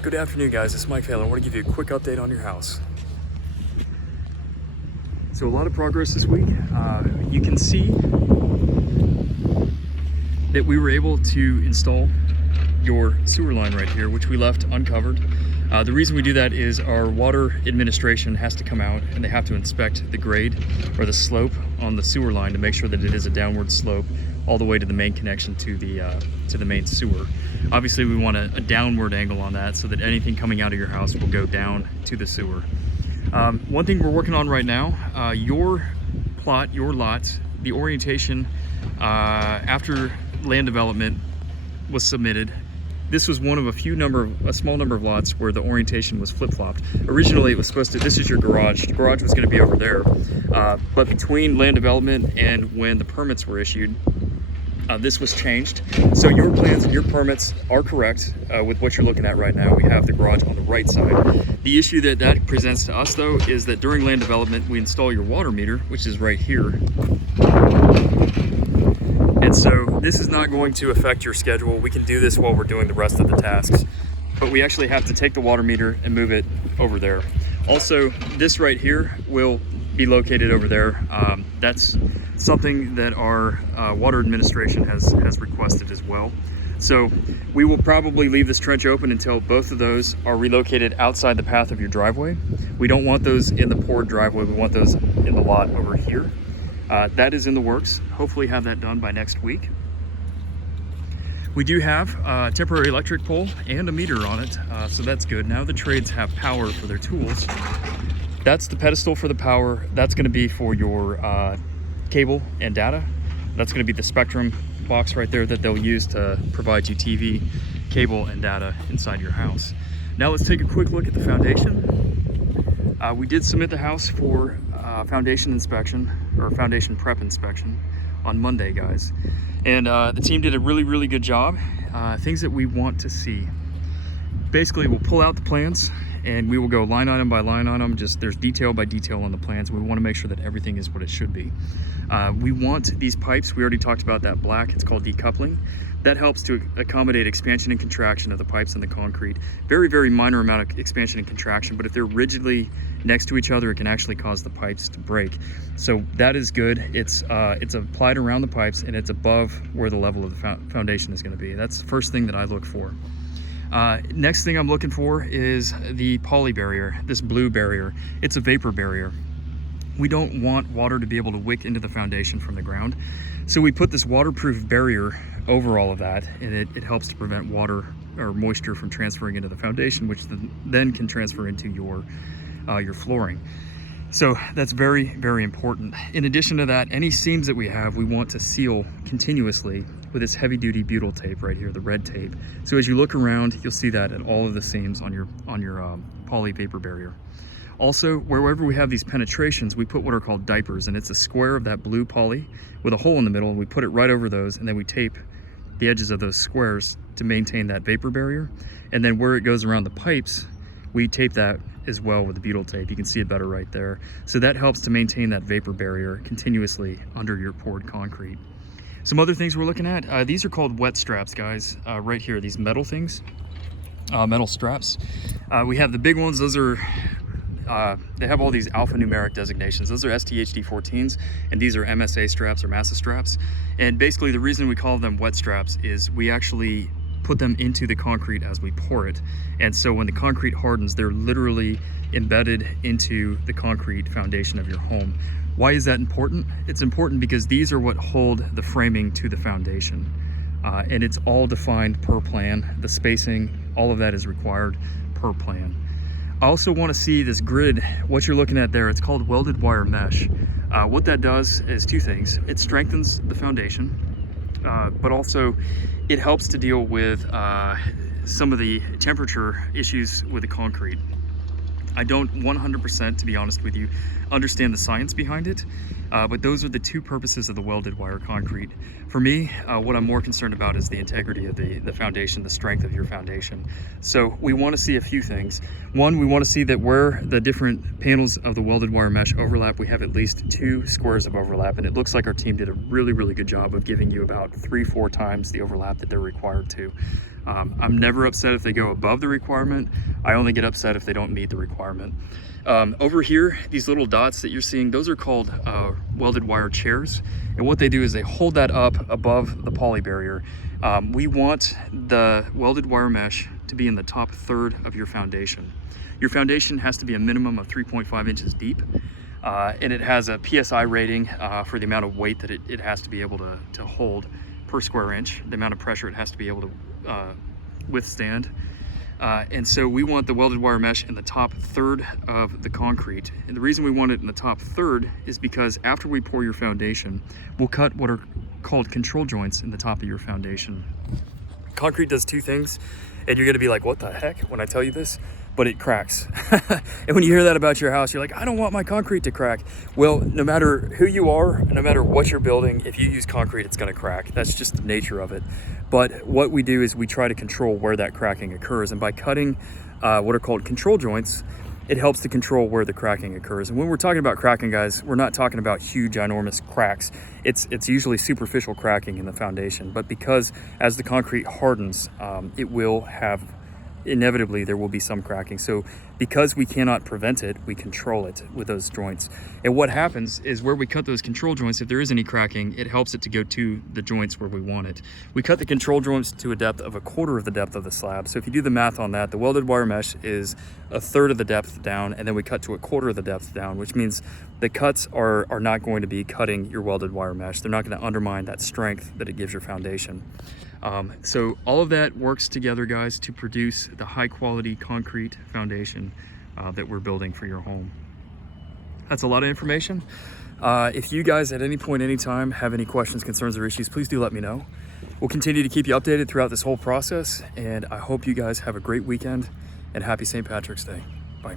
Good afternoon, guys. It's Mike Taylor. I want to give you a quick update on your house. So a lot of progress this week. You can see that we were able to install your sewer line right here, which we left uncovered. The reason we do that is our water administration has to come out and they have to inspect the grade or the slope on the sewer line to make sure that it is a downward slope all the way to the main connection to the main sewer. Obviously we want a downward angle on that so that anything coming out of your house will go down to the sewer. One thing we're working on right now, your plot, your lot, the orientation after land development was submitted. This was one of a small number of lots where the orientation was flip-flopped. Originally it was supposed to, this is your garage. The garage was gonna be over there. But between land development and when the permits were issued, this was changed. So your plans and your permits are correct with what you're looking at right now. We have the garage on the right side. The issue that presents to us though is that during land development, we install your water meter, which is right here. And so this is not going to affect your schedule. We can do this while we're doing the rest of the tasks, but we actually have to take the water meter and move it over there. Also, this right here will be located over there. That's something that our water administration has requested as well. So we will probably leave this trench open until both of those are relocated outside the path of your driveway. We don't want those in the poured driveway. We want those in the lot over here. That is in the works. Hopefully have that done by next week. We do have a temporary electric pole and a meter on it, so that's good. Now the trades have power for their tools. That's the pedestal for the power. That's gonna be for your cable and data. That's gonna be the Spectrum box right there that they'll use to provide you TV, cable, and data inside your house. Now let's take a quick look at the foundation. We did submit the house for foundation inspection or foundation prep inspection on Monday, guys, and the team did a really good job. Things that we want to see, basically we'll pull out the plans and we will go line item by line item. Just there's detail by detail on the plans. We want to make sure that everything is what it should be. We want these pipes, we already talked about that black, it's called decoupling. That helps to accommodate expansion and contraction of the pipes in the concrete. Very minor amount of expansion and contraction, but if they're rigidly next to each other, it can actually cause the pipes to break. So that is good. It's applied around the pipes and it's above where the level of the foundation is going to be. That's the first thing that I look for. Next thing I'm looking for is the poly barrier, this blue barrier. It's a vapor barrier. We don't want water to be able to wick into the foundation from the ground. So we put this waterproof barrier over all of that, and it helps to prevent water or moisture from transferring into the foundation, which then can transfer into your flooring. So that's very important. In addition to that, any seams that we have, we want to seal continuously with this heavy duty butyl tape right here, the red tape. So as you look around, you'll see that at all of the seams on your poly vapor barrier. Also, wherever we have these penetrations, we put what are called diapers, and it's a square of that blue poly with a hole in the middle, and we put it right over those, and then we tape the edges of those squares to maintain that vapor barrier. And then where it goes around the pipes, we tape that as well with the butyl tape. You can see it better right there. So that helps to maintain that vapor barrier continuously under your poured concrete. Some other things we're looking at, these are called wet straps, guys, right here, these metal things, metal straps. We have the big ones, those are, they have all these alphanumeric designations. Those are STHD14s, and these are MSA straps or Massa straps. And basically the reason we call them wet straps is we actually put them into the concrete as we pour it. And so when the concrete hardens, they're literally embedded into the concrete foundation of your home. Why is that important? It's important because these are what hold the framing to the foundation. And it's all defined per plan. The spacing, all of that is required per plan. I also want to see this grid, what you're looking at there, it's called welded wire mesh. What that does is two things. It strengthens the foundation, but also it helps to deal with some of the temperature issues with the concrete. I don't 100%, to be honest with you, understand the science behind it, but those are the two purposes of the welded wire concrete. For me, what I'm more concerned about is the integrity of the foundation, the strength of your foundation. So we want to see a few things. One, we want to see that where the different panels of the welded wire mesh overlap, we have at least 2 squares of overlap, and it looks like our team did a really good job of giving you about 3-4 times the overlap that they're required to. I'm never upset if they go above the requirement. I only get upset if they don't meet the requirement. Over here, these little dots that you're seeing, those are called welded wire chairs. And what they do is they hold that up above the poly barrier. We want the welded wire mesh to be in the top third of your foundation. Your foundation has to be a minimum of 3.5 inches deep. And it has a PSI rating for the amount of weight that it has to be able to hold per square inch, the amount of pressure it has to be able to withstand. And so we want the welded wire mesh in the top third of the concrete. And the reason we want it in the top third is because after we pour your foundation, we'll cut what are called control joints in the top of your foundation. Concrete does two things, and you're gonna be like, what the heck when I tell you this? But it cracks. And when you hear that about your house, you're like, I don't want my concrete to crack. Well, no matter who you are, no matter what you're building, if you use concrete, it's gonna crack. That's just the nature of it. But what we do is we try to control where that cracking occurs. And by cutting what are called control joints, it helps to control where the cracking occurs. And when we're talking about cracking, guys, we're not talking about huge, enormous cracks. It's usually superficial cracking in the foundation. But because as the concrete hardens, it will have, inevitably there will be some cracking. So because we cannot prevent it, we control it with those joints. And what happens is where we cut those control joints, if there is any cracking, it helps it to go to the joints where we want it. We cut the control joints to a depth of 1/4 of the depth of the slab. So if you do the math on that, the welded wire mesh is 1/3 of the depth down, and then we cut to 1/4 of the depth down, which means the cuts are not going to be cutting your welded wire mesh. They're not going to undermine that strength that it gives your foundation. So all of that works together, guys, to produce the high quality concrete foundation that we're building for your home. That's a lot of information. If you guys at any point, anytime have any questions, concerns, or issues, please do let me know. We'll continue to keep you updated throughout this whole process, and I hope you guys have a great weekend and happy St. Patrick's Day. Bye.